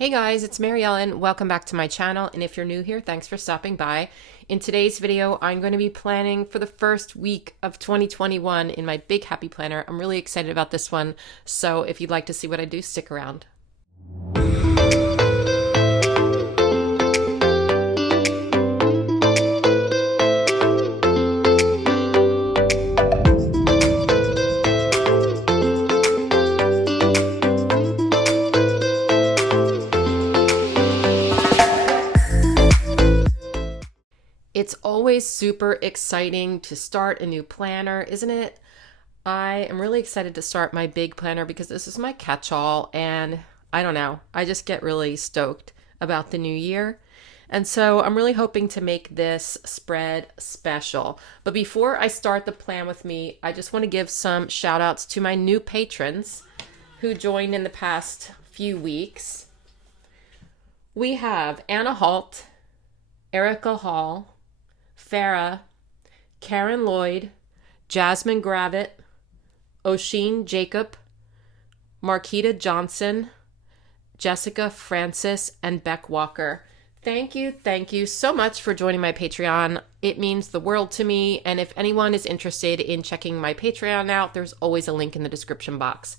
Hey guys, it's Mary Ellen. Welcome back to my channel, and if you're new here, thanks for stopping by. In today's video, I'm going to be planning for the first week of 2021 in my big happy planner. I'm really excited about this one, so if you'd like to see what I do, stick around. It's always super exciting to start a new planner, isn't it? I am really excited to start my big planner because this is my catch-all, and I don't know, I just get really stoked about the new year. And so I'm really hoping to make this spread special. But before I start the plan with me, I just want to give some shout outs to my new patrons who joined in the past few weeks. We have Anna Halt, Erica Hall, Farah, Karen Lloyd, Jasmine Gravitt, Osheen Jacob, Marquita Johnson, Jessica Francis, and Beck Walker. Thank you so much for joining my Patreon. It means the world to me, and if anyone is interested in checking my Patreon out, there's always a link in the description box.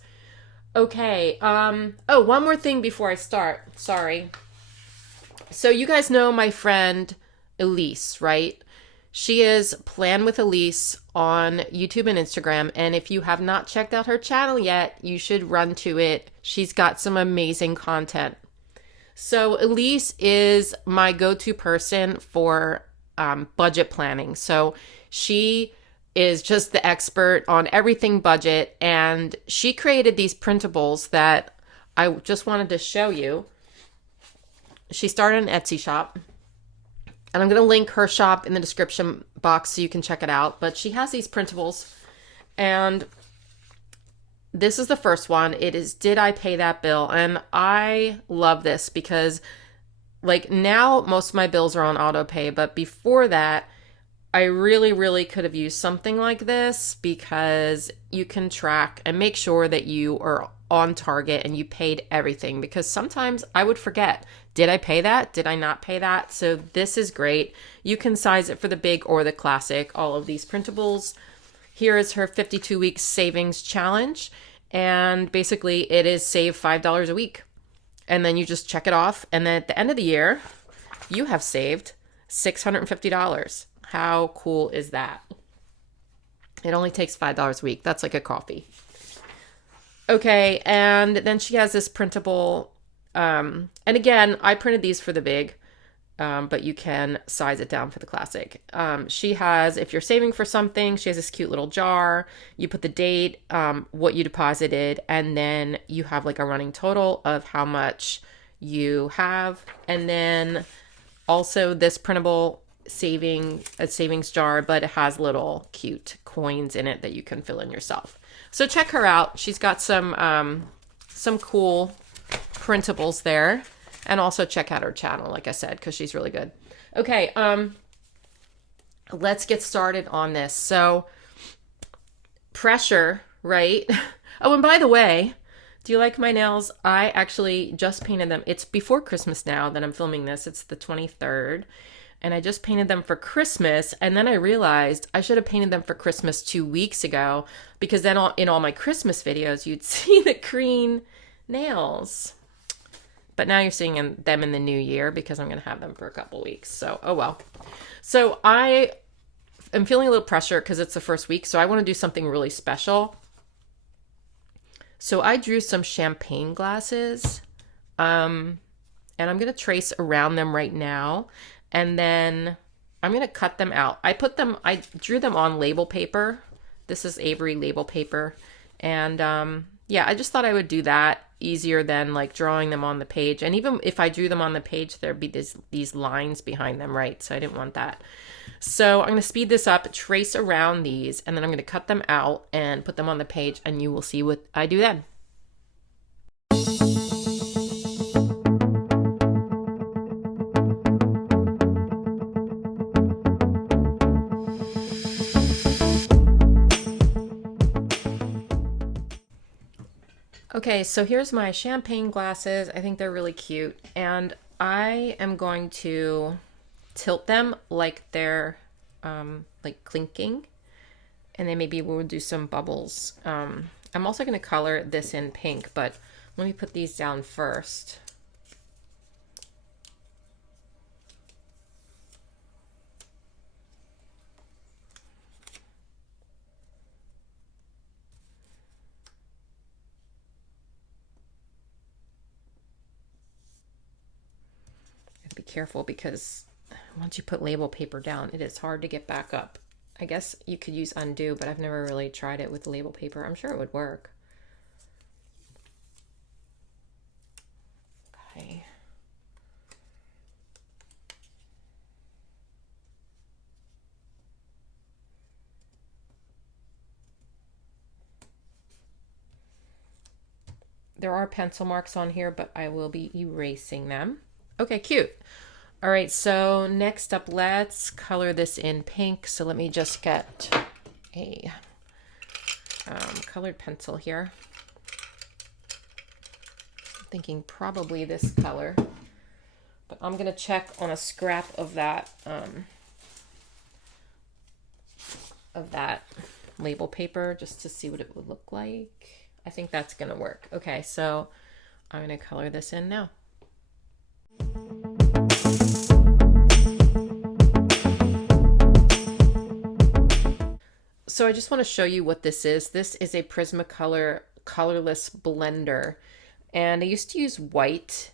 Okay, one more thing before I start. Sorry. So you guys know my friend Ilysse, right? She is Plan with Ilysse on YouTube and Instagram, and if you have not checked out her channel yet, you should run to it. She's got some amazing content. So Ilysse is my go-to person for budget planning. So she is just the expert on everything budget, and she created these printables that I just wanted to show you. She started an Etsy shop. And I'm going to link her shop in the description box so you can check it out. But she has these printables. And this is the first one. It is Did I Pay That Bill? And I love this because like now most of my bills are on auto pay. But before that, I really could have used something like this because you can track and make sure that you are on target and you paid everything, because sometimes I would forget. Did I pay that? Did I not pay that? So this is great. You can size it for the big or the classic, all of these printables. Here is her 52 weeks savings challenge. And basically it is save $5 a week. And then you just check it off. And then at the end of the year, you have saved $650. How cool is that? It only takes $5 a week. That's like a coffee. Okay, and then she has this printable, and again, I printed these for the big, but you can size it down for the classic. She has, if you're saving for something, she has this cute little jar. You put the date, what you deposited, and then you have like a running total of how much you have. And then also this printable savings jar, but it has little cute coins in it that you can fill in yourself. So check her out. She's got some cool printables there. And also check out her channel, like I said, because she's really good. Okay, let's get started on this. So, pressure, right? Oh, and by the way, do you like my nails? I actually just painted them. It's before Christmas now that I'm filming this. It's the 23rd. And I just painted them for Christmas, and then I realized I should have painted them for Christmas 2 weeks ago, because then in all my Christmas videos, you'd see the green nails. But now you're seeing them in the new year because I'm going to have them for a couple weeks. So, oh well. So I am feeling a little pressure because it's the first week, so I want to do something really special. So I drew some champagne glasses, and I'm going to trace around them right now. And then I'm going to cut them out. I drew them on label paper. This is Avery label paper. And yeah, I just thought I would do that easier than like drawing them on the page. And even if I drew them on the page, there'd be these lines behind them, right? So I didn't want that. So I'm going to speed this up, trace around these, and then I'm going to cut them out and put them on the page, and you will see what I do then. Okay, Okay, so here's my champagne glasses. I think they're really cute. And I am going to tilt them like they're like clinking. And then maybe we'll do some bubbles. I'm also going to color this in pink, but let me put these down first. Be careful because once you put label paper down, it is hard to get back up. I guess you could use undo, but I've never really tried it with label paper. I'm sure it would work. Okay. There are pencil marks on here, but I will be erasing them. Okay, cute. All right, so next up, let's color this in pink. So let me just get a colored pencil here. I'm thinking probably this color, but I'm gonna check on a scrap of that label paper just to see what it would look like. I think that's gonna work. Okay, so I'm gonna color this in now. So I just want to show you what this is. This is a Prismacolor colorless blender. And I used to use white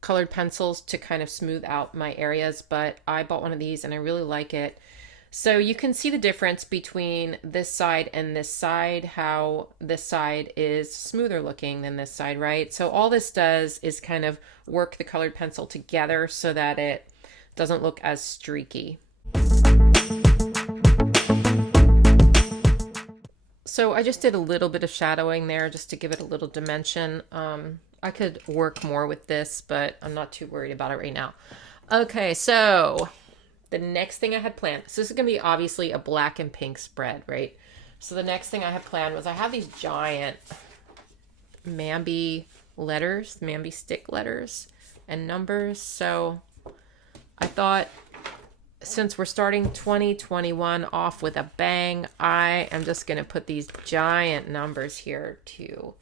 colored pencils to kind of smooth out my areas, but I bought one of these and I really like it. So you can see the difference between this side and this side, how this side is smoother looking than this side, right? So all this does is kind of work the colored pencil together so that it doesn't look as streaky. So I just did a little bit of shadowing there just to give it a little dimension. I could work more with this, but I'm not too worried about it right now. Okay, so the next thing I had planned, so this is going to be obviously a black and pink spread, right? So the next thing I had planned was I have these giant Mambi letters, Mambi stick letters and numbers. So I thought, since we're starting 2021 off with a bang, I am just going to put these giant numbers here to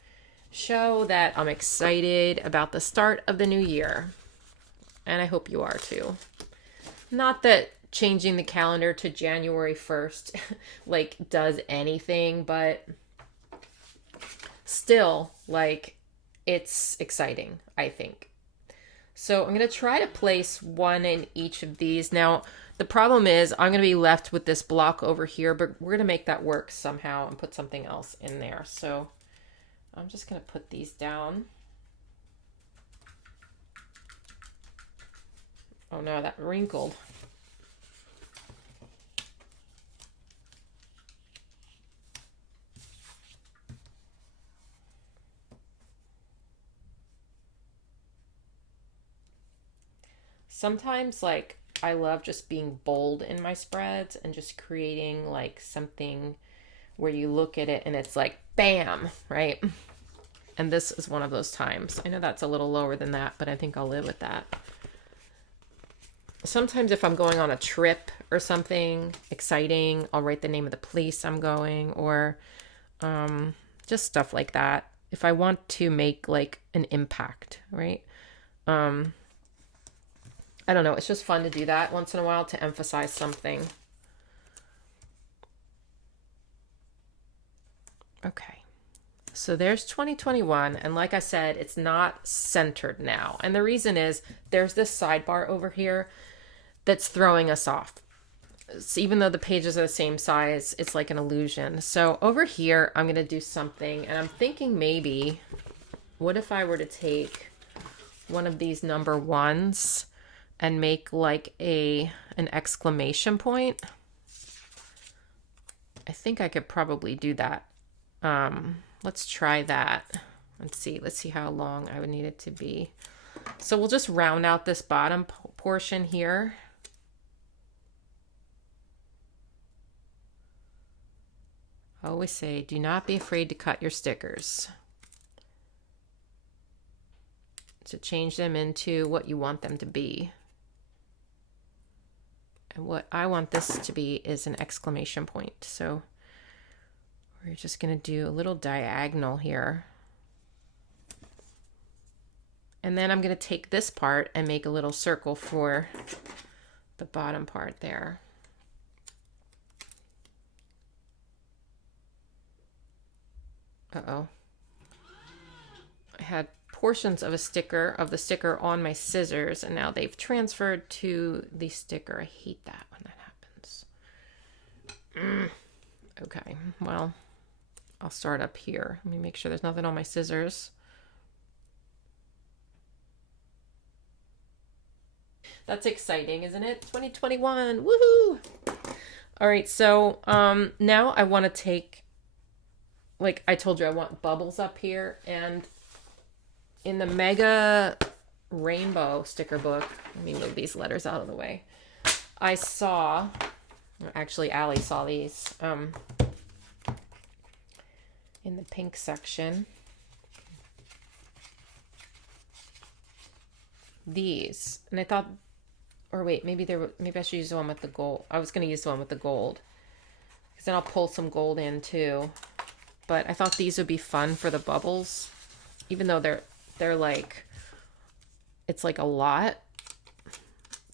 show that I'm excited about the start of the new year. And I hope you are too. Not that changing the calendar to January 1st like does anything, but still, like, it's exciting, I think. So I'm going to try to place one in each of these. Now, the problem is I'm going to be left with this block over here, but we're going to make that work somehow and put something else in there. So I'm just going to put these down. Oh no, that wrinkled. Sometimes, like, I love just being bold in my spreads and just creating like something where you look at it and it's like, bam, right? And this is one of those times. I know that's a little lower than that, but I think I'll live with that. Sometimes if I'm going on a trip or something exciting, I'll write the name of the place I'm going, or just stuff like that. If I want to make like an impact, right? I don't know. It's just fun to do that once in a while to emphasize something. Okay. So there's 2021. And like I said, it's not centered now. And the reason is there's this sidebar over here that's throwing us off. So even though the pages are the same size, it's like an illusion. So over here, I'm going to do something. And I'm thinking maybe, what if I were to take one of these number ones and make like an exclamation point? I think I could probably do that. Let's try that. Let's see how long I would need it to be. So we'll just round out this bottom portion here. I always say, do not be afraid to cut your stickers. to change them into what you want them to be. And what I want this to be is an exclamation point. So we're just going to do a little diagonal here. And then I'm going to take this part and make a little circle for the bottom part there. Uh-oh. I had portions of the sticker on my scissors, and now they've transferred to the sticker. I hate that when that happens. Okay, well, I'll start up here. Let me make sure there's nothing on my scissors. That's exciting, isn't it? 2021, woohoo! All right, so now I want to take, like I told you, I want bubbles up here, and in the Mega Rainbow sticker book, let me move these letters out of the way. I saw, actually Allie saw these in the pink section. These, and I thought, or wait, maybe I should use the one with the gold. I was going to use the one with the gold, because then I'll pull some gold in too. But I thought these would be fun for the bubbles, even though they're like, it's like a lot.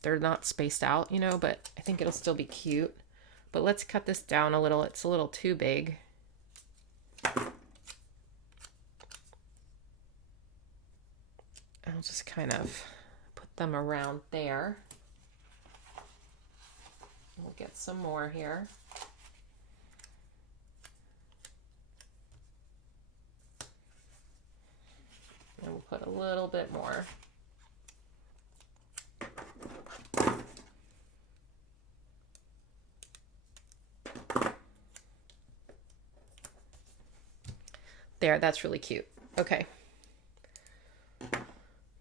They're not spaced out, you know, but I think it'll still be cute. But let's cut this down a little. It's a little too big. I'll just kind of put them around there. We'll get some more here. And we'll put a little bit more. There, that's really cute. Okay.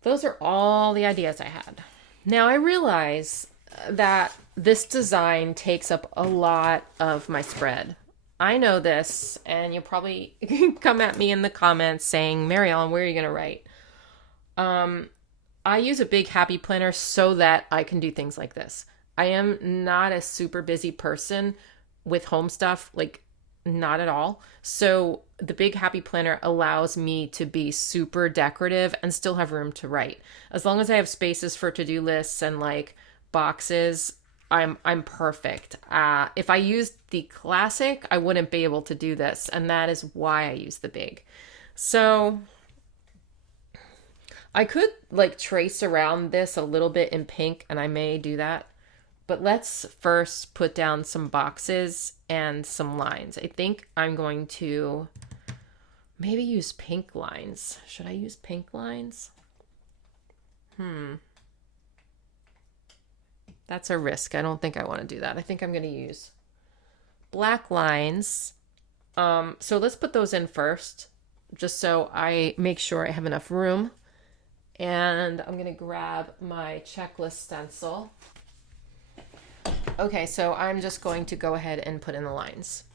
Those are all the ideas I had. Now I realize that this design takes up a lot of my spread. I know this, and you'll probably come at me in the comments saying, Mary Ellen, where are you going to write? I use a big happy planner so that I can do things like this. I am not a super busy person with home stuff, like not at all. So the big happy planner allows me to be super decorative and still have room to write. As long as I have spaces for to-do lists and like boxes, I'm perfect. If I used the classic, I wouldn't be able to do this, and that is why I use the big. So I could like trace around this a little bit in pink, and I may do that. But let's first put down some boxes and some lines. I think I'm going to maybe use pink lines. Should I use pink lines? That's a risk. I don't think I want to do that. I think I'm going to use black lines. So let's put those in first, just so I make sure I have enough room. And I'm going to grab my checklist stencil. Okay, so I'm just going to go ahead and put in the lines.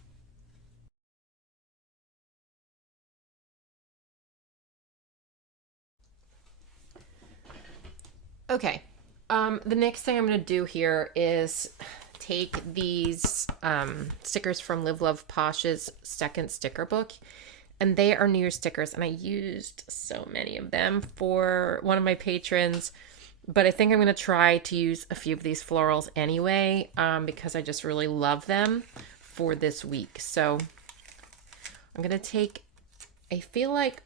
Okay, the next thing I'm going to do here is take these stickers from Live Love Posh's second sticker book, and they are New Year's stickers, and I used so many of them for one of my patrons. But I think I'm going to try to use a few of these florals anyway, because I just really love them for this week. So I'm going to take, I feel like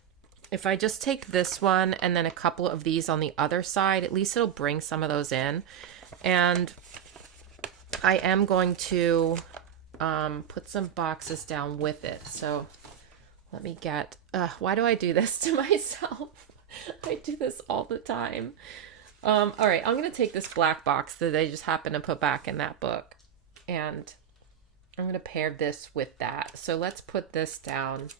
if I just take this one and then a couple of these on the other side, at least it'll bring some of those in. And I am going to put some boxes down with it. So let me get, why do I do this to myself? I do this all the time. All right, I'm going to take this black box that I just happened to put back in that book, and I'm going to pair this with that. So let's put this down.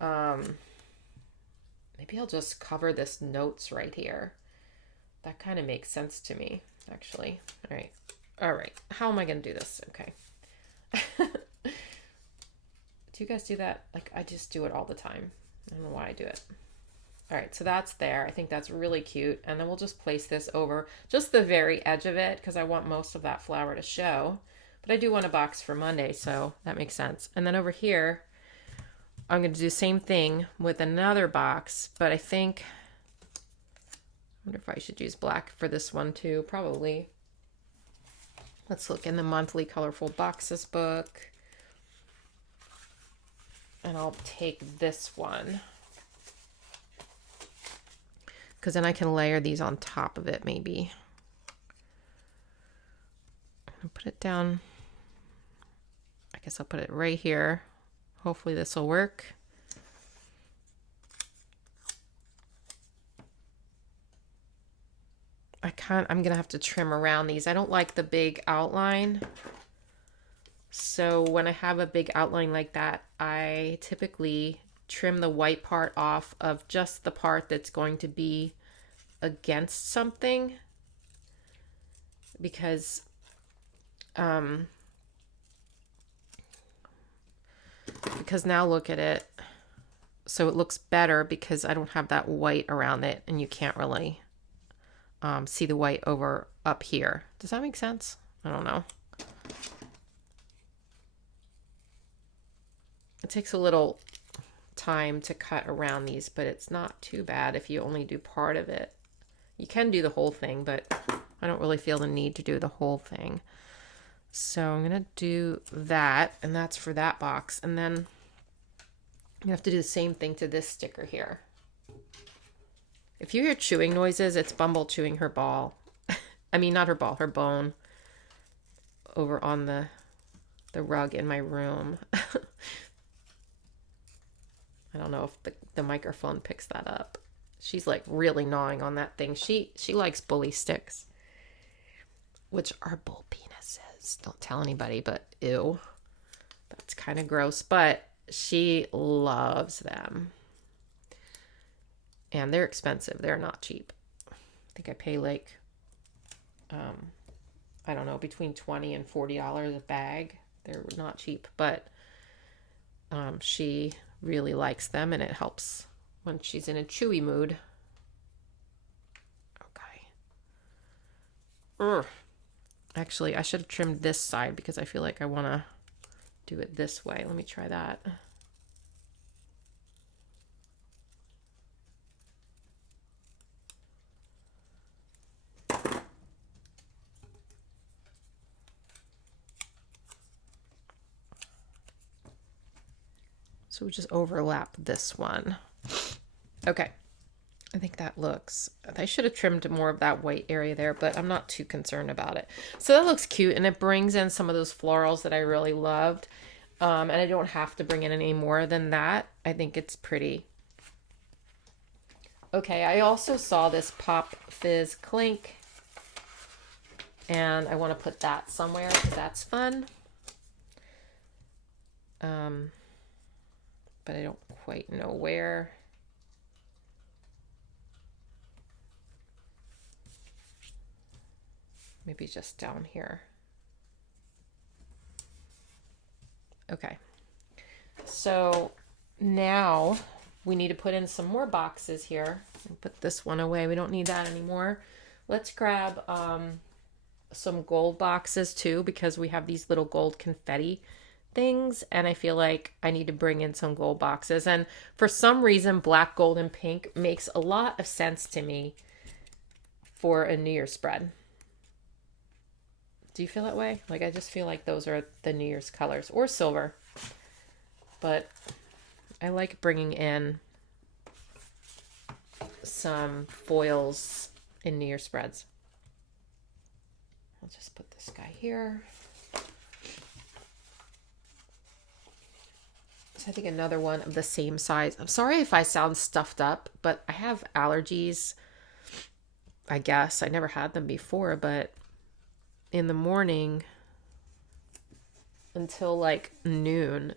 Maybe I'll just cover this notes right here. That kind of makes sense to me, actually. All right. All right. How am I going to do this? Okay. Do you guys do that? Like, I just do it all the time. I don't know why I do it. All right, so that's there. I think that's really cute. And then we'll just place this over just the very edge of it because I want most of that flower to show. But I do want a box for Monday, so that makes sense. And then over here, I'm going to do the same thing with another box, but I think, I wonder if I should use black for this one too. Probably. Let's look in the monthly colorful boxes book. And I'll take this one, because then I can layer these on top of it maybe. I'll put it down. I guess I'll put it right here. Hopefully this will work. I'm gonna have to trim around these. I don't like the big outline. So when I have a big outline like that, I typically trim the white part off of just the part that's going to be against something, because now look at it. So it looks better because I don't have that white around it, and you can't really see the white over up here. Does that make sense? I don't know. It takes a little time to cut around these, but it's not too bad if you only do part of it. You can do the whole thing, but I don't really feel the need to do the whole thing. So I'm going to do that, and that's for that box. And then you have to do the same thing to this sticker here. If you hear chewing noises, it's Bumble chewing her ball. I mean, not her ball, her bone over on the rug in my room. I don't know if the microphone picks that up. She's like really gnawing on that thing. She likes bully sticks, which are bull penises. Don't tell anybody, but ew. That's kind of gross, but she loves them. And they're expensive. They're not cheap. I think I pay like, I don't know, between $20 and $40 a bag. They're not cheap, but she really likes them, and it helps when she's in a chewy mood. Okay. Ugh. Actually, I should have trimmed this side because I feel like I want to do it this way. Let me try that. So we just overlap this one. Okay. I think that looks, I should have trimmed more of that white area there, but I'm not too concerned about it. So that looks cute, and it brings in some of those florals that I really loved. And I don't have to bring in any more than that. I think it's pretty. Okay, I also saw this Pop Fizz Clink, and I want to put that somewhere because that's fun. But I don't quite know where. Maybe just down here. Okay. So now we need to put in some more boxes here. I'll put this one away. We don't need that anymore. Let's grab some gold boxes too, because we have these little gold confetti things, and I feel like I need to bring in some gold boxes. And for some reason, black, gold, and pink makes a lot of sense to me for a New Year's spread. Do you feel that way? Like, I just feel like those are the New Year's colors, or silver. But I like bringing in some foils in New Year's spreads. I'll just put this guy here. So I think another one of the same size. I'm sorry if I sound stuffed up, but I have allergies. I guess I never had them before, but in the morning until like noon,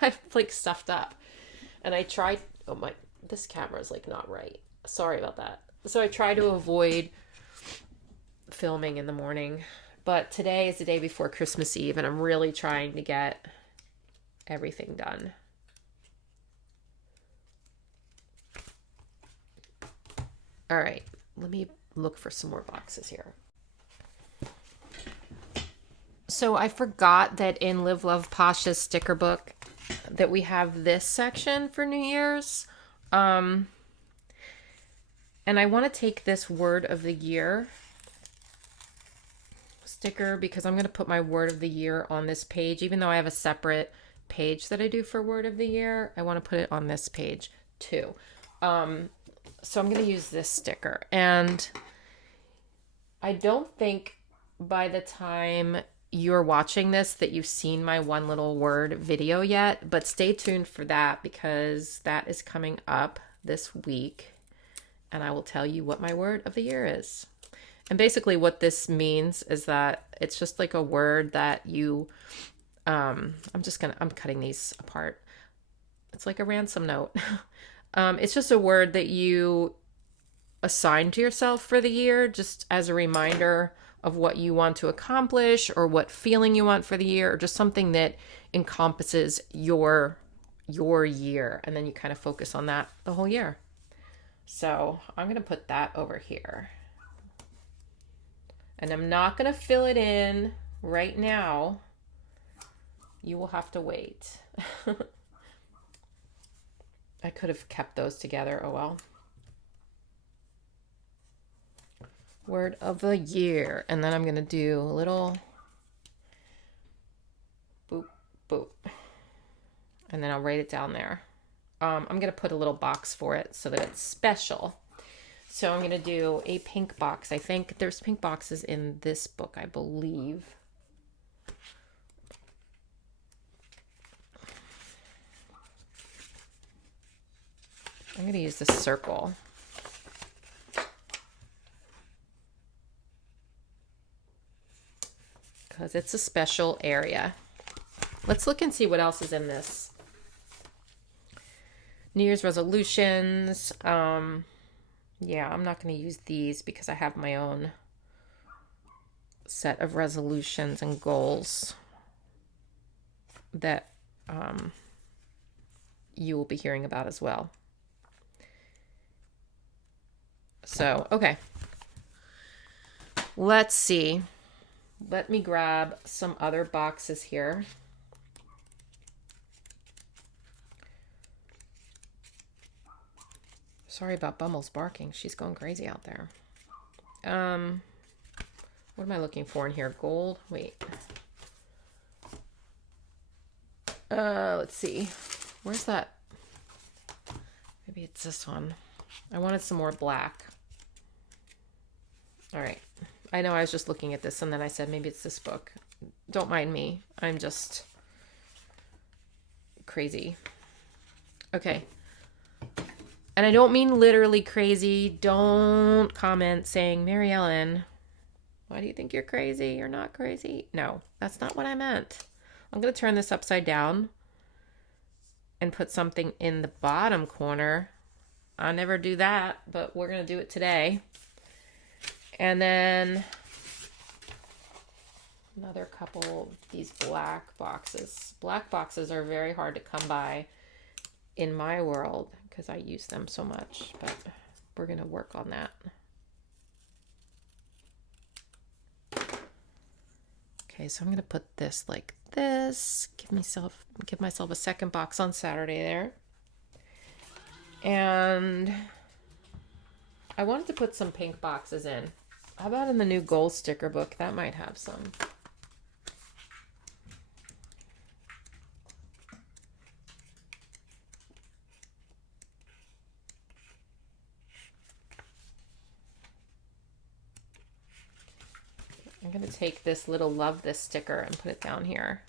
I'm like stuffed up. And I tried, oh my, this camera is like not right. Sorry about that. So I try to avoid filming in the morning, but today is the day before Christmas Eve, and I'm really trying to get everything done. All right, let me look for some more boxes here. So I forgot that in Live Love Posh's sticker book that we have this section for New Year's. And I want to take this word of the year sticker because I'm going to put my word of the year on this page. Even though I have a separate page that I do for word of the year, I want to put it on this page too. So I'm going to use this sticker. And I don't think by the time you're watching this that you've seen my one little word video yet, but stay tuned for that because that is coming up this week and I will tell you what my word of the year is. And basically what this means is that it's just like a word that you, I'm cutting these apart. It's like a ransom note. It's just a word that you assign to yourself for the year, just as a reminder of what you want to accomplish or what feeling you want for the year, or just something that encompasses your year. And then you kind of focus on that the whole year. So I'm going to put that over here. And I'm not going to fill it in right now. You will have to wait. I could have kept those together. Oh well. Word of the year. And then I'm going to do a little boop, boop. And then I'll write it down there. I'm going to put a little box for it so that it's special. So I'm going to do a pink box. I think there's pink boxes in this book, I believe. I'm going to use this circle. Because it's a special area. Let's look and see what else is in this. New Year's resolutions. Yeah, I'm not going to use these because I have my own set of resolutions and goals that you will be hearing about as well. So, okay. Let's see. Let me grab some other boxes here. Sorry about Bumble's barking. She's going crazy out there. What am I looking for in here? Gold? Wait. Let's see. Where's that? Maybe it's this one. I wanted some more black. All right. I know I was just looking at this and then I said maybe it's this book. Don't mind me. I'm just crazy. Okay. And I don't mean literally crazy. Don't comment saying, Mary Ellen, why do you think you're crazy? You're not crazy. No, that's not what I meant. I'm going to turn this upside down and put something in the bottom corner. I never do that, but we're going to do it today. And then another couple of these black boxes. Black boxes are very hard to come by in my world because I use them so much, but we're going to work on that. Okay, so I'm going to put this like this. Give myself a second box on Saturday there. And I wanted to put some pink boxes in. How about in the new gold sticker book? That might have some. I'm going to take this little love this sticker and put it down here.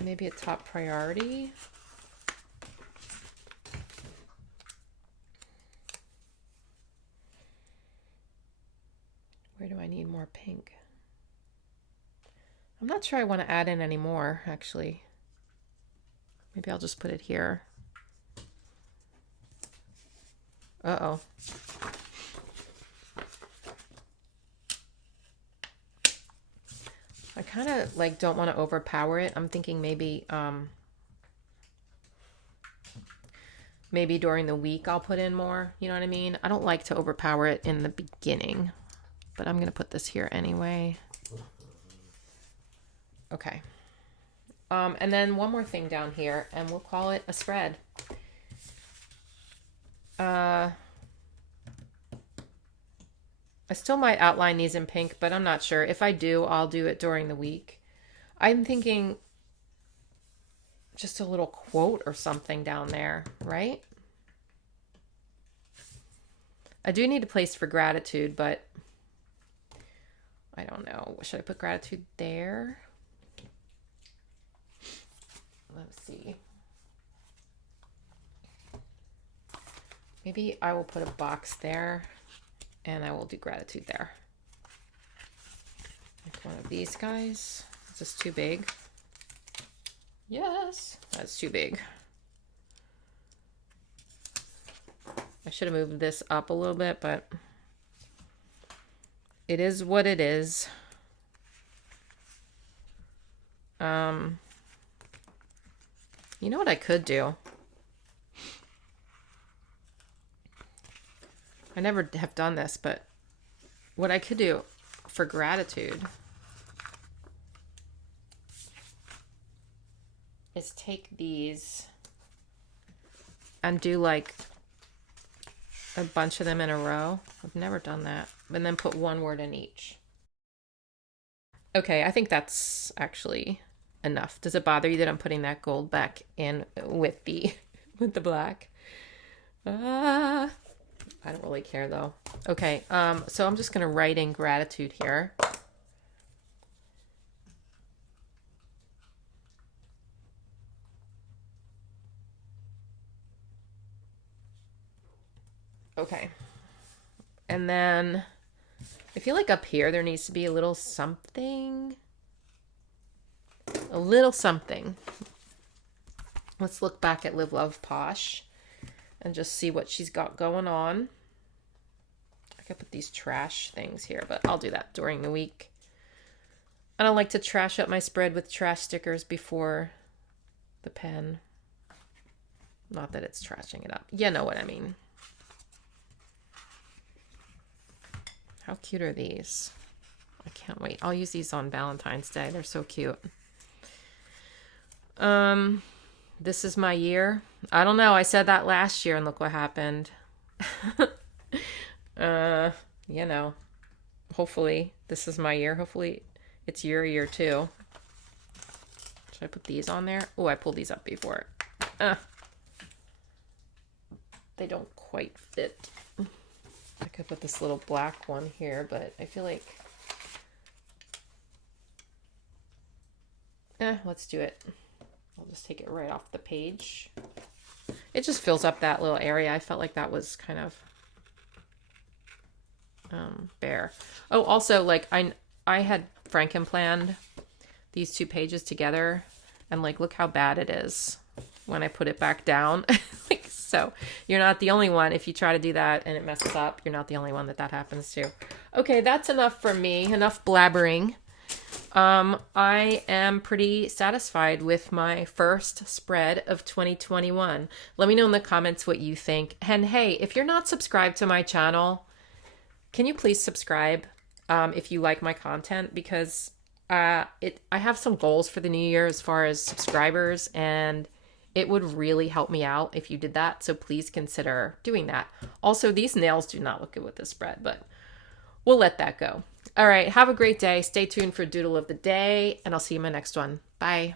Maybe a top priority. Where do I need more pink? I'm not sure I want to add in any more, actually. Maybe I'll just put it here. Uh-oh. I kind of like don't want to overpower it. I'm thinking maybe during the week I'll put in more, you know what I mean? I don't like to overpower it in the beginning, but I'm going to put this here anyway. Okay. And then one more thing down here, and we'll call it a spread. I still might outline these in pink, but I'm not sure. If I do, I'll do it during the week. I'm thinking just a little quote or something down there, right? I do need a place for gratitude, but I don't know. Should I put gratitude there? Let's see. Maybe I will put a box there and I will do gratitude there. Like one of these guys. Is this too big? Yes, that's too big. I should have moved this up a little bit, but it is what it is. You know what I could do? I never have done this, but what I could do for gratitude is take these and do like a bunch of them in a row. I've never done that. And then put one word in each. Okay, I think that's actually enough. Does it bother you that I'm putting that gold back in with the black? I don't really care though. Okay, so I'm just gonna write in gratitude here. Okay. And then I feel like up here there needs to be a little something. A little something. Let's look back at Live, Love, Posh and just see what she's got going on. I could put these trash things here, but I'll do that during the week. I don't like to trash up my spread with trash stickers before the pen. Not that it's trashing it up. You know what I mean. How cute are these? I can't wait. I'll use these on Valentine's Day. They're so cute. This is my year. I don't know. I said that last year and look what happened. You know, hopefully this is my year. Hopefully it's your year too. Should I put these on there? Oh, I pulled these up before. They don't quite fit. I could put this little black one here, but I feel like let's do it. I'll just take it right off the page. It just fills up that little area. I felt like that was kind of bare. Oh, also, like I had Frankenplanned these two pages together, and like look how bad it is when I put it back down. Like, so you're not the only one. If you try to do that and it messes up, you're not the only one that happens to. Okay, that's enough for me. Enough blabbering. I am pretty satisfied with my first spread of 2021. Let me know in the comments what you think. And hey, if you're not subscribed to my channel, can you please subscribe if you like my content? Because I have some goals for the new year as far as subscribers, and it would really help me out if you did that. So please consider doing that. Also, these nails do not look good with this spread, but we'll let that go. All right, have a great day. Stay tuned for Doodle of the Day, and I'll see you in my next one. Bye.